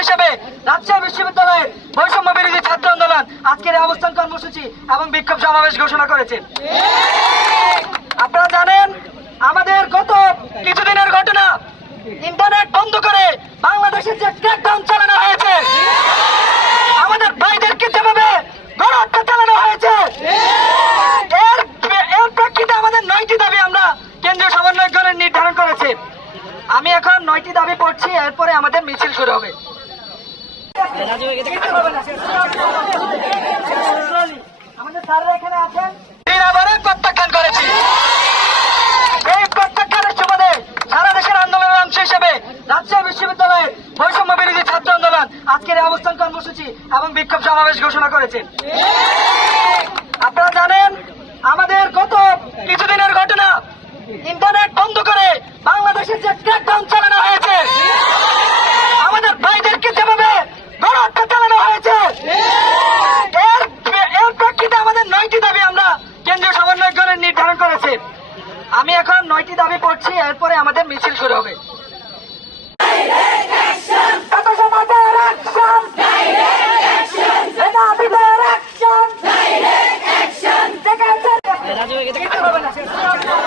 রাজশাহী বিশ্ববিদ্যালয়ের বৈষম্য বিরোধী ছাত্র আন্দোলন আজকের অবস্থান কর্মসূচি এবং বিক্ষোভ সমাবেশ ঘোষণা করেছে। আপনারা জানেন, আমাদের গত কিছুদিনের ঘটনা ইন্টারনেট বন্ধ করে বাংলাদেশের যে ক্র্যাকডাউন চালানো হয়েছে, আমাদের ভাইদেরকে যেভাবে গণহত্যা চালানো হয়েছে, এর এর প্রেক্ষিতে আমাদের নয়টি দাবি আমরা কেন্দ্রীয় সমন্বয়কদের নির্ধারণ করেছে। আমি এখন নয়টি দাবি পড়ছি, এরপরে আমাদের মিছিল শুরু হবে। প্রত্যাখ্যান করেছি। প্রত্যাখ্যানের সুবাদে সারা দেশের আন্দোলনের অংশ হিসেবে রাজশাহী বিশ্ববিদ্যালয়ের বৈষম্য বিরোধী ছাত্র আন্দোলন আজকের অবস্থান কর্মসূচি এবং বিক্ষোভ সমাবেশ ঘোষণা করেছে। ছয়টি দাবি করছি এরপরে আমাদের মিছিল শুরু হবে। রাজু